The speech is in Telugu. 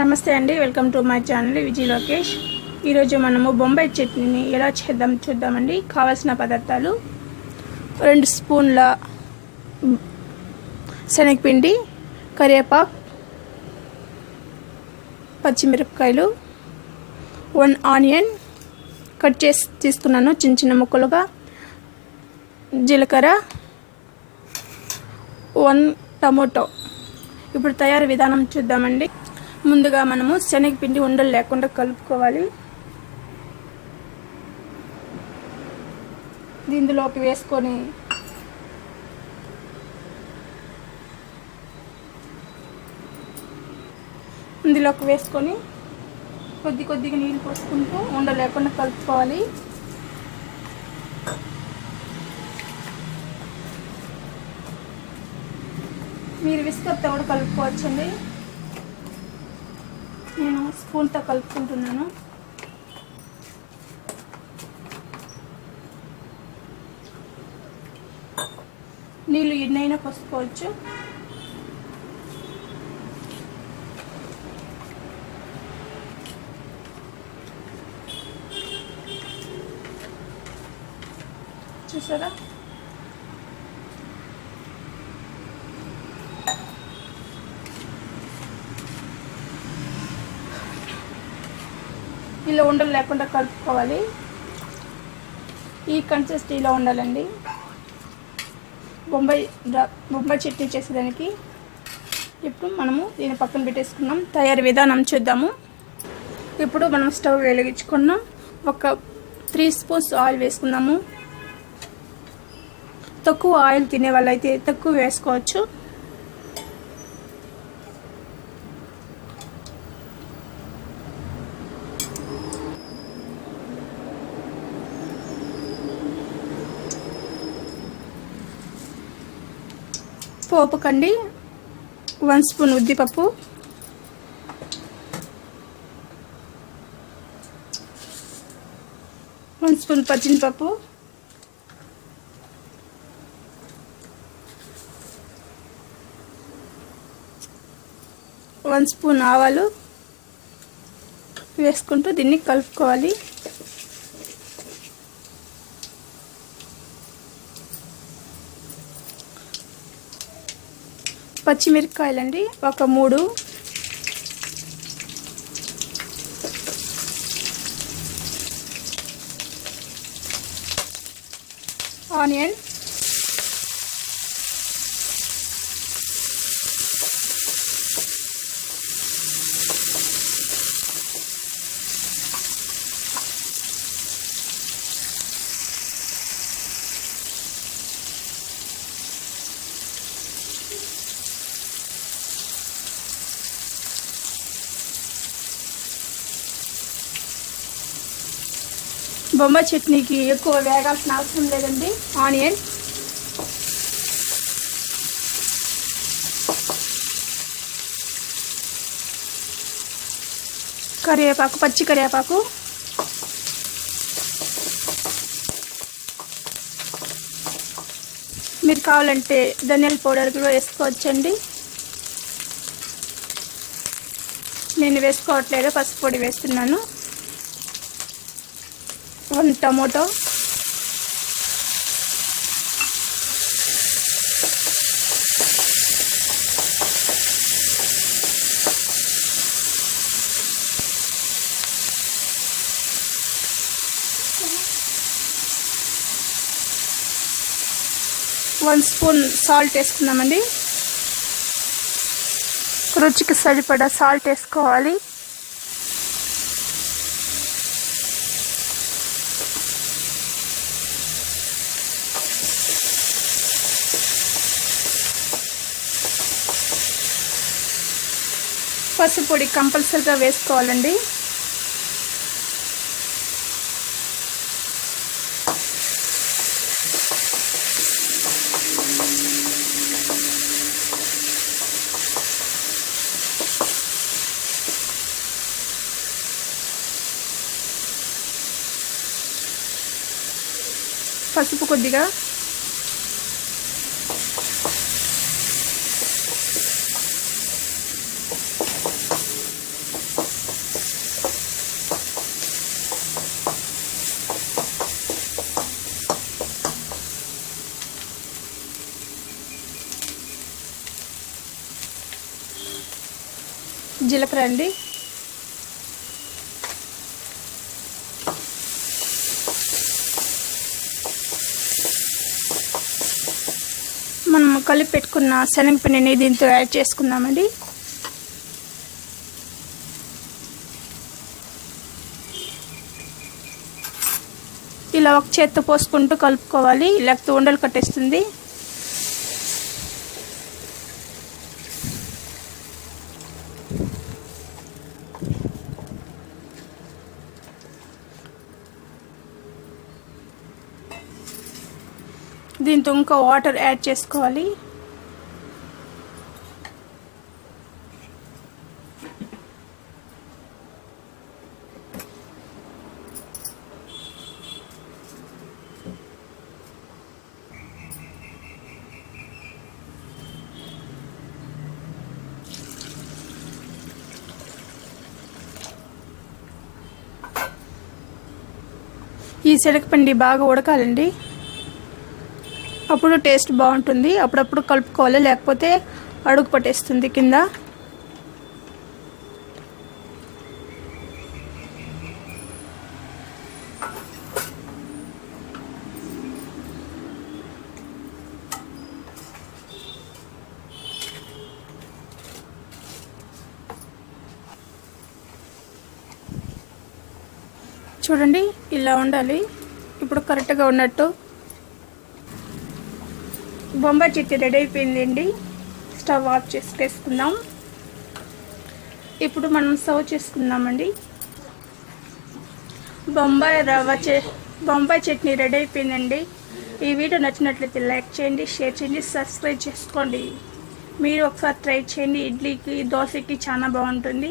నమస్తే అండి welcome to my channel Vijay Lokesh. ఈరోజు మనము బొంబాయి చట్నీని ఎలా చేద్దాం చూద్దామండి. కావాల్సిన పదార్థాలు రెండు స్పూన్ల శనగపిండి కరివేపాకు పచ్చిమిరపకాయలు వన్ ఆనియన్ కట్ చేసి తీసుకున్నాను చిన్న చిన్న ముక్కలుగా జీలకర్ర వన్ టమోటో. ఇప్పుడు తయారీ విధానం చూద్దామండి. ముందుగా మనము శనగపిండి ఉండలు లేకుండా కలుపుకోవాలి. ఇందులోకి వేసుకొని ఇందులోకి వేసుకొని కొద్ది కొద్దిగా నీళ్ళు పోసుకుంటూ ఉండ లేకుండా కలుపుకోవాలి. మీరు విస్కప్తో కూడా కలుపుకోవచ్చండి. నేను స్పూన్తో కలుపుకుంటున్నాను. నీళ్ళు ఎన్నైనా పోసుకోవచ్చు. చూసారా? ఇలా ఉండలు లేకుండా కలుపుకోవాలి. ఈ కన్సిస్టీలో ఉండాలండి. బొంబాయి బొంబాయి చట్నీ చేసేదానికి ఇప్పుడు మనము దీని పక్కన పెట్టేసుకున్నాం. తయారీ విధానం చూద్దాము. ఇప్పుడు మనం స్టవ్ వెలిగించుకున్నాం. ఒక త్రీ స్పూన్స్ ఆయిల్ వేసుకుందాము. తక్కువ ఆయిల్ తినే వాళ్ళైతే తక్కువ వేసుకోవచ్చు. పోపు కండి వన్ స్పూన్ ఉద్దిపప్పు. వన్ స్పూన్ పచ్చిమిరపప్పు. వన్ స్పూన్ ఆవాలు. వేసుకుంటూ దీన్ని కలుపుకోవాలి. పచ్చిమిరపకాయలండి. ఒక మూడు. ఆనియన్. బొమ్మ చట్నీకి ఎక్కువ వేగాల్సిన అవసరం లేదండి. ఆనియన్. కరివేపాకు పచ్చి కరివేపాకు. మీరు కావాలంటే ధనియాల పౌడర్ కూడా వేసుకోవచ్చండి. నేను వేసుకోవట్లేదు పసుపు పొడి వేస్తున్నాను. One tomato. One spoon salt వేసుకుందామండి. రుచికి సరిపడా సాల్ట్ వేసుకోవాలి. పసుపు పొడి కంపల్సరీగా వేసుకోవాలండి. పసుపు కొద్దిగా జీలకర్ర అండి. మనం కలిపి పెట్టుకున్న శనగపిండిని దీంతో యాడ్ చేసుకుందామండి. ఇలా ఒక చేత్తో పోసుకుంటూ కలుపుకోవాలి. లేకపోతే ఉండలు కట్టేస్తుంది. దీంతో ఇంకా వాటర్ యాడ్ చేసుకోవాలి. ఈ శనగపిండి బాగా ఉడకాలండి. అప్పుడు టేస్ట్ బాగుంటుంది. అప్పుడప్పుడు కలుపుకోవాలి. లేకపోతే అడుగు పట్టేస్తుంది కింద. చూడండి ఇలా ఉండాలి. ఇప్పుడు కరెక్ట్గా ఉన్నట్టు బొంబాయి చట్నీ రెడీ అయిపోయిందండి. స్టవ్ ఆఫ్ చేసుకేసుకుందాం ఇప్పుడు మనం సర్వ్ చేసుకుందామండి. బొంబాయి రవ్వ చే బొంబాయి చట్నీ రెడీ అయిపోయిందండి. ఈ వీడియో నచ్చినట్లయితే లైక్ చేయండి షేర్ చేయండి సబ్స్క్రైబ్ చేసుకోండి. మీరు ఒకసారి ట్రై చేయండి. ఇడ్లీకి దోశకి చాలా బాగుంటుంది.